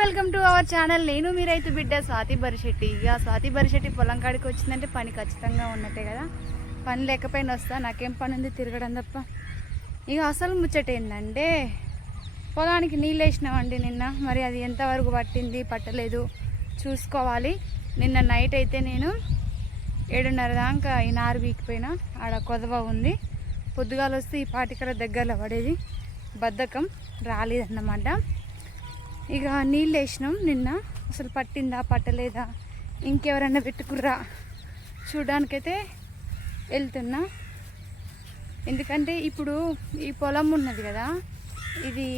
Welcome to our channel. నేను మీ రైతు బిడ్డ స్వాతి బరిశెట్టి. ఇక స్వాతి బరిశెట్టి పొలం కాడికి వచ్చిందంటే పని ఖచ్చితంగా ఉన్నట్టే కదా. పని లేకపోయినా వస్తా, నాకేం పని ఉంది తిరగడం తప్ప. ఇక అసలు ముచ్చట ఏంటంటే పొలానికి నీళ్ళు వేసినామండి నిన్న. మరి అది ఎంతవరకు పట్టింది పట్టలేదు చూసుకోవాలి. నిన్న నైట్ అయితే నేను 7:30 దాకా ఈ నారు వీకిపోయినా. ఆడ కొదవ ఉంది, పొద్దుగాలు వస్తే ఈ పాటికల దగ్గరలో పడేది. బద్ధకం రాలేదన్నమాట. ఇక నీళ్ళు వేసినాం నిన్న. అసలు పట్టిందా పట్టలేదా ఇంకెవరైనా పెట్టుకుర్రా చూడడానికైతే వెళ్తున్నా. ఎందుకంటే ఇప్పుడు ఈ పొలం ఉన్నది కదా, ఇది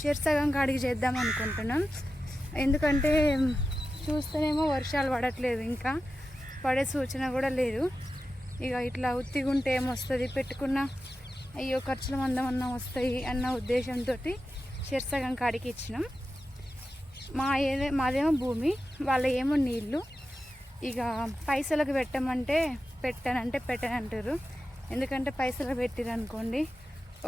చెరసగం కాడికి చేద్దాం అనుకుంటున్నాం. ఎందుకంటే చూస్తేనేమో వర్షాలు పడట్లేదు, ఇంకా పడే సూచన కూడా లేదు. ఇక ఇట్లా ఉత్తిగుంటే ఏమొస్తుంది, పెట్టుకున్న అయ్యో ఖర్చుల మందమన్నా వస్తాయి అన్న ఉద్దేశంతో చెరసగం కాడికి ఇచ్చినాం. మాదేమో భూమి, వాళ్ళ ఏమో నీళ్ళు. ఇక పైసలకు పెట్టమంటే పెట్టనంటారు. ఎందుకంటే పైసలు పెట్టిరనుకోండి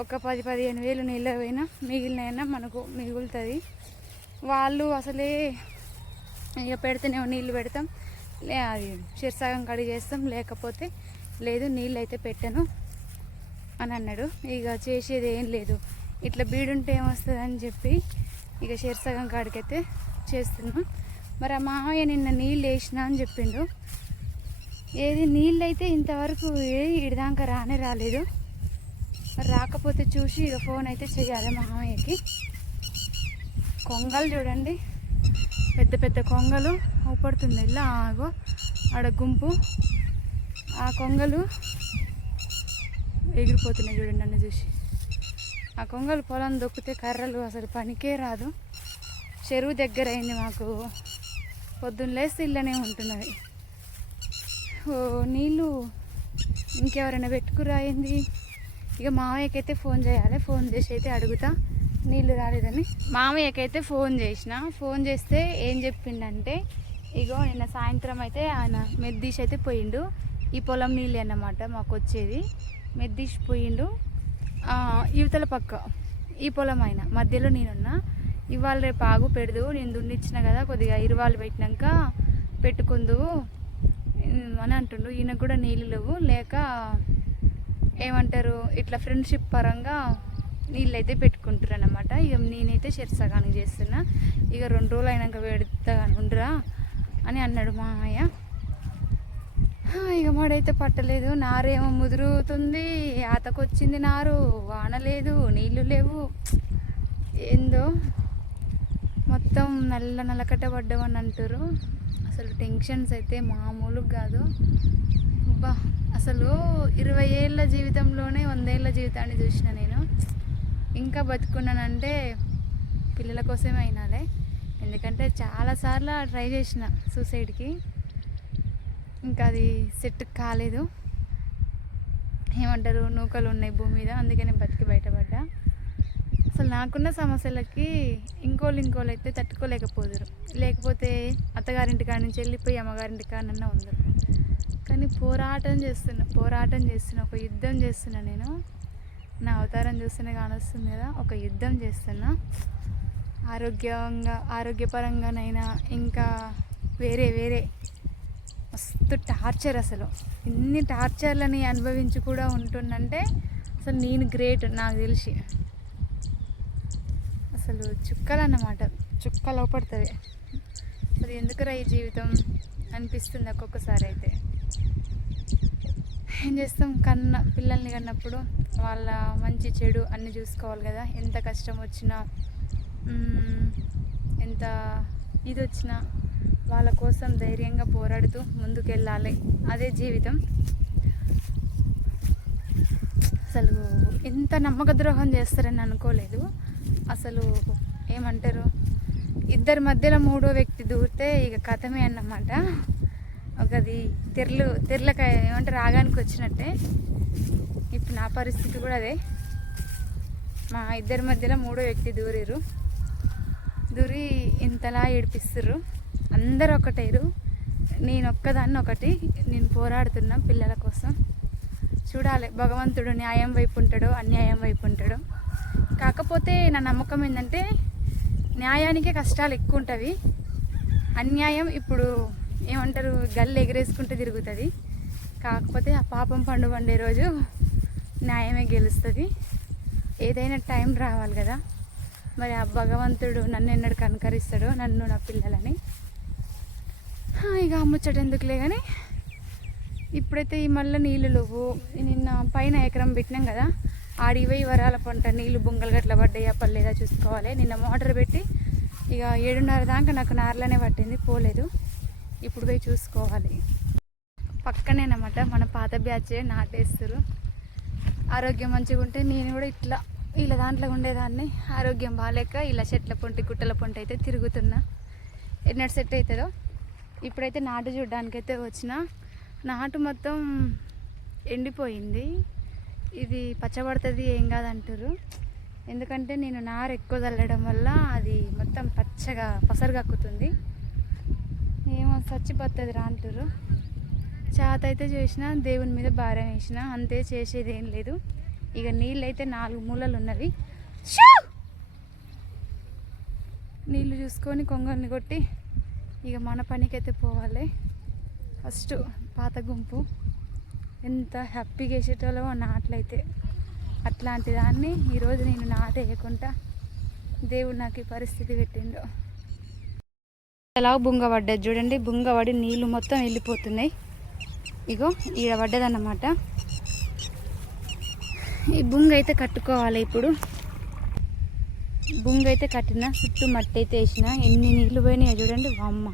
ఒక 10-15 వేలు నీళ్ళు పోయినా మిగిలినైనా మనకు మిగులుతుంది. వాళ్ళు అసలే ఇక పెడితేనేమో నీళ్ళు పెడతాం, అది చెరసగం కడిగి చేస్తాం, లేకపోతే లేదు నీళ్ళు అయితే పెట్టను అని అన్నాడు. ఇక చేసేది ఏం లేదు, ఇట్లా బీడుంటే ఏమొస్తుంది అని చెప్పి ఇక చెరసగం కాడికైతే చేస్తున్నాం. మరి ఆ మామయ్య నిన్న నీళ్ళు వేసినా అని చెప్పిండు. ఏది నీళ్ళు అయితే ఇంతవరకు ఇడిదాకా రాలేదు. మరి రాకపోతే చూసి ఇక ఫోన్ అయితే చేయాలి మామయ్యకి. కొంగలు చూడండి, పెద్ద పెద్ద కొంగలు ఊపడుతుంది. ఇలా ఆగో ఆడ గుంపు, ఆ కొంగలు ఎగిరిపోతున్నాయి చూడండి నన్ను చూసి. ఆ కొంగలు పొలం దొక్కితే కర్రలు అసలు పనికే రాదు. చెరువు దగ్గర అయింది మాకు, పొద్దున్న లేస్తే ఇళ్ళనే ఉంటున్నది. నీళ్ళు ఇంకెవరైనా పెట్టుకురాయింది. ఇక మామయ్యకైతే ఫోన్ చేయాలి, ఫోన్ చేసి అయితే అడుగుతా నీళ్ళు రాలేదని. మామయ్యకైతే ఫోన్ చేస్తే ఏం చెప్పిండంటే, ఇగో నిన్న సాయంత్రం అయితే ఆయన మెద్దీష్ అయితే పోయిండు. ఈ పొలం నీళ్ళు అన్నమాట మాకు వచ్చేది. మెద్దీష్ పోయిండు, యువతల పక్క ఈ పొలం అయినా మధ్యలో నేనున్నా. ఇవాళ రేపు ఆగు పెడదు, నేను దున్నిచ్చిన కదా, కొద్దిగా ఇరువాళ్ళు పెట్టినాక పెట్టుకుందువు అని అంటుండు. ఈయనకు కూడా నీళ్ళు లేవు, లేక ఏమంటారు ఇట్లా ఫ్రెండ్షిప్ పరంగా నీళ్ళు అయితే పెట్టుకుంటారు అన్నమాట. ఇక నేనైతే చెరసగానికి చేస్తున్నా. ఇక 2 రోజులు అయినాక పెడతా ఉండరా అని అన్నాడు మామయ్య. ఇక మాడైతే పట్టలేదు, నారేమో ముదురుతుంది, ఆతకొచ్చింది నారు, వాన లేదు, నీళ్ళు లేవు, ఏందో మొత్తం నల్లకట్ట పడ్డామని అంటారు. అసలు టెన్షన్స్ అయితే మామూలు కాదు. బా అసలు 20 ఏళ్ళ జీవితంలోనే 100 ఏళ్ళ జీవితాన్ని చూసిన నేను. ఇంకా బతుకున్నానంటే పిల్లల కోసమే అయినాలే. ఎందుకంటే చాలాసార్లు ట్రై చేసిన సూసైడ్కి, ఇంకా అది సెట్ కాలేదు. ఏమంటారు నూకలు ఉన్నాయి భూమి మీద, అందుకని బతికి బయటపడ్డా. అసలు నాకున్న సమస్యలకి ఇంకోళ్ళు అయితే తట్టుకోలేకపోదురు. లేకపోతే అత్తగారింటి కాడ నుంచి వెళ్ళిపోయి అమ్మగారింటి కాడన్నా ఉందరు. కానీ పోరాటం చేస్తున్నా, ఒక యుద్ధం చేస్తున్నా. నేను నా అవతారం చూస్తేనే కానొస్తుంది కదా, ఒక యుద్ధం చేస్తున్నా. ఆరోగ్యపరంగానైనా ఇంకా వేరే మస్తు టార్చర్. అసలు ఇన్ని టార్చర్లని అనుభవించి కూడా ఉంటుందంటే అసలు నేను గ్రేట్ నాకు తెలిసి. అసలు చుక్కలు అన్నమాట, చుక్కలు పడుతుంది. అసలు ఎందుకురా ఈ జీవితం అనిపిస్తుంది ఒక్కొక్కసారి అయితే. ఏం చేస్తాం, పిల్లల్ని కన్నప్పుడు వాళ్ళ మంచి చెడు అన్నీ చూసుకోవాలి కదా. ఎంత కష్టం వచ్చినా, ఎంత ఇది వచ్చినా వాళ్ళ కోసం ధైర్యంగా పోరాడుతూ ముందుకెళ్ళాలి, అదే జీవితం. అసలు ఎంత నమ్మక ద్రోహం చేస్తారని అనుకోలేదు. అసలు ఏమంటారు, ఇద్దరి మధ్యలో 3వ వ్యక్తి దూరితే ఇక కథమే అన్నమాట. ఒకది తెరలకాయ ఏమంటారు రాగానికి వచ్చినట్టే. ఇప్పుడు నా పరిస్థితి కూడా అదే. మా ఇద్దరి మధ్యలో 3వ వ్యక్తి దూరి ఇంతలా ఏడిపిస్తుర్రు. అందరు ఒకటేరు, నేను ఒక్కదాన్ని ఒకటి. నేను పోరాడుతున్నా పిల్లల కోసం. చూడాలి భగవంతుడు న్యాయం వైపు ఉంటాడో అన్యాయం వైపు ఉంటాడో. కాకపోతే నా నమ్మకం ఏంటంటే న్యాయానికే కష్టాలు ఎక్కువ ఉంటవి. అన్యాయం ఇప్పుడు ఏమంటారు, గల్లు ఎగరేసుకుంటూ తిరుగుతుంది. కాకపోతే ఆ పాపం పండు పండే రోజు న్యాయమే గెలుస్తుంది. ఏదైనా టైం రావాలి కదా. మరి ఆ భగవంతుడు నన్ను ఎన్నడు కనుకరిస్తాడో, నన్ను నా పిల్లలని. ఇక ముచ్చట ఎందుకులే కానీ ఇప్పుడైతే ఈ మళ్ళీ నీళ్ళు లేవు. నిన్న పైన ఎకరం పెట్టినాం కదా, ఆడిపోయి వరాల పంట నీళ్ళు బొంగలు గట్ల పడ్డాయా పర్లేదా చూసుకోవాలి. నిన్న మోటార్ పెట్టి ఇక 7:30 దాకా నాకు నార్లనే పట్టింది, పోలేదు. ఇప్పుడు పోయి చూసుకోవాలి. పక్కనేనమాట మన పాత బ్యాచే నాటేస్తారు. ఆరోగ్యం మంచిగా ఉంటే నేను కూడా ఇట్లా ఇలా దాంట్లో ఉండేదాన్ని. ఆరోగ్యం బాగాలేక ఇలా చెట్ల పొంటి గుట్టల పొంటి అయితే తిరుగుతున్నా. ఎన్నటి సెట్ అవుతుందో. ఇప్పుడైతే నాటు చూడడానికైతే వచ్చిన. నాటు మొత్తం ఎండిపోయింది. ఇది పచ్చబడుతుంది ఏం కాదంటారు. ఎందుకంటే నేను నారు ఎక్కువ చల్లడం వల్ల అది మొత్తం పచ్చగా పసరు కక్కుతుంది. ఏమో చచ్చిపోతుంది రా అంటారు. చేత అయితే చేసిన, దేవుని మీద భారం వేసిన, అంతే. చేసేది ఏం లేదు. ఇక నీళ్ళు అయితే 4 మూలలు ఉన్నవి. నీళ్ళు చూసుకొని కొంగల్ని కొట్టి ఇక మన పనికైతే పోవాలి. ఫస్ట్ పాత గుంపు ఎంత హ్యాపీగా వేసేటోళ్ళో నాట్లయితే. అట్లాంటి దాన్ని ఈరోజు నేను నాటేయకుండా దేవుడు నాకు ఈ పరిస్థితి పెట్టిండు. ఎలా బుంగ పడ్డది చూడండి. బుంగ పడి నీళ్ళు మొత్తం వెళ్ళిపోతున్నాయి. ఇగో ఈడ పడ్డదన్నమాట. ఈ బుంగ అయితే కట్టుకోవాలి. ఇప్పుడు బుంగ అయితే కట్టిన, చుట్టూ మట్టి అయితే వేసిన. ఎన్ని నీళ్ళు పోయినాయో చూడండి. అమ్మ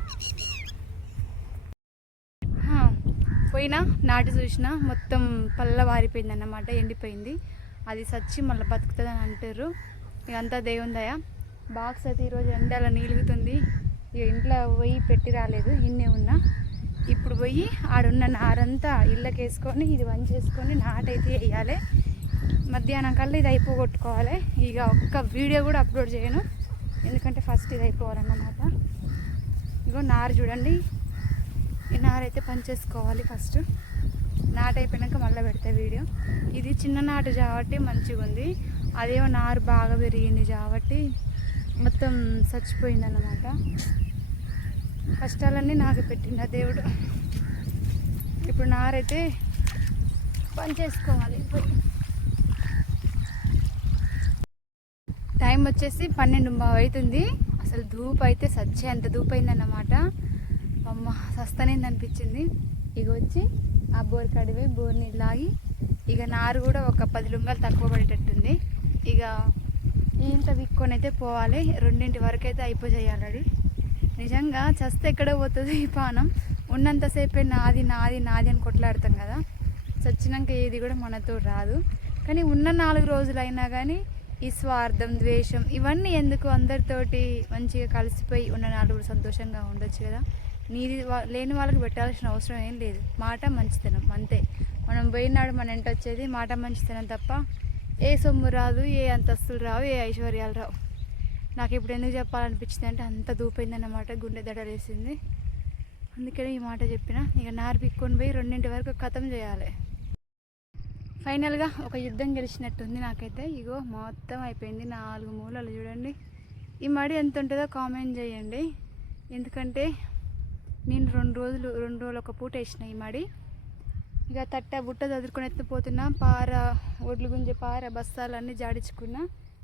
పోయినా నాటి చూసిన, మొత్తం పల్ల వారిపోయింది అన్నమాట, ఎండిపోయింది. అది సచ్చి మళ్ళీ బతుకుతుందని అంటారు. ఇక అంతా దేవుని దయ. బాక్స్ అయితే ఈరోజు ఎండలో నీలుగుతుంది. ఇక ఇంట్లో పోయి పెట్టి రాలేదు, ఇన్నే ఉన్నా. ఇప్పుడు పోయి ఆడున్న నారంతా ఇళ్ళకి వేసుకొని ఇది వంచేసుకొని నాటైతే వేయాలి. మధ్యాహ్నం కల్లా ఇది అయిపోగొట్టుకోవాలి. ఇక ఒక్క వీడియో కూడా అప్లోడ్ చేయను, ఎందుకంటే ఫస్ట్ ఇది అయిపోవాలన్నమాట. ఇగో నారు చూడండి. ఈ నారైతే పనిచేసుకోవాలి ఫస్ట్. నాటు అయిపోయాక మళ్ళీ పెడతా వీడియో. ఇది చిన్న నాటు కాబట్టి మంచిగా ఉంది. అదేమో నారు బాగా పెరిగింది కాబట్టి మొత్తం చచ్చిపోయిందన్నమాట. కష్టాలన్నీ నాకు పెట్టిండు దేవుడు. ఇప్పుడు నారైతే పని చేసుకోవాలి. టైం వచ్చేసి 12:30 అవుతుంది. అసలు ధూపు అయితే సచ్చే అంత ధూపు అయిందన్నమాట. అమ్మ సస్తనేది అనిపించింది. ఇక వచ్చి ఆ బోర్ కడివి బోర్ నీళ్ళు లాగి ఇక నారు కూడా ఒక 10 లుంగలు తక్కువ పడేటట్టుంది. ఇక ఇంత విక్కొని అయితే పోవాలి. 2 వరకు అయితే అయిపోయాలి. అది నిజంగా చస్తే ఎక్కడో పోతుంది ఈ పానం. ఉన్నంతసేపే నాది నాది నాది అని కొట్లాడతాం కదా. చచ్చినాక ఏది కూడా మనతో రాదు. కానీ ఉన్న 4 రోజులైనా కానీ ఈ స్వార్థం, ద్వేషం ఇవన్నీ ఎందుకు? అందరితోటి మంచిగా కలిసిపోయి ఉన్న 4 రోజులు సంతోషంగా ఉండొచ్చు కదా. నీది లేని వాళ్ళకి పెట్టాల్సిన అవసరం ఏం లేదు. మాట మంచితనం అంతే. మనం పోయినాడు మన ఎంట వచ్చేది మాట మంచితనం తప్ప ఏ సొమ్ము రాదు, ఏ అంతస్తులు రావు, ఏ ఐశ్వర్యాలు రావు. నాకు ఇప్పుడు ఎందుకు చెప్పాలనిపించింది అంటే అంత దూపైందన్నమాట, గుండె దడలేసింది. అందుకని ఈ మాట చెప్పిన. ఇక నారు పిక్కొని పోయి 2 వరకు ఖతం చేయాలి. ఫైనల్గా ఒక యుద్ధం గెలిచినట్టుంది నాకైతే. ఇగో మొత్తం అయిపోయింది. 4 మూలలు చూడండి. ఈ మడి ఎంత ఉంటుందో కామెంట్ చేయండి. ఎందుకంటే నేను 2 రోజులు ఒక పూట వేసిన ఈ మడి. ఇక తట్ట బుట్ట చదువుకొని ఎత్తిపోతున్నా. పార ఒడ్లు గుంజే పార బస్తాలు అన్నీ జాడించుకున్నా.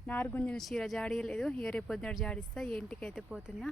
నారు గుంజిన చీర జాడియలేదు. ఇక రేపు పొద్దున జాడిస్తా. ఇంటికి అయితే పోతున్నా.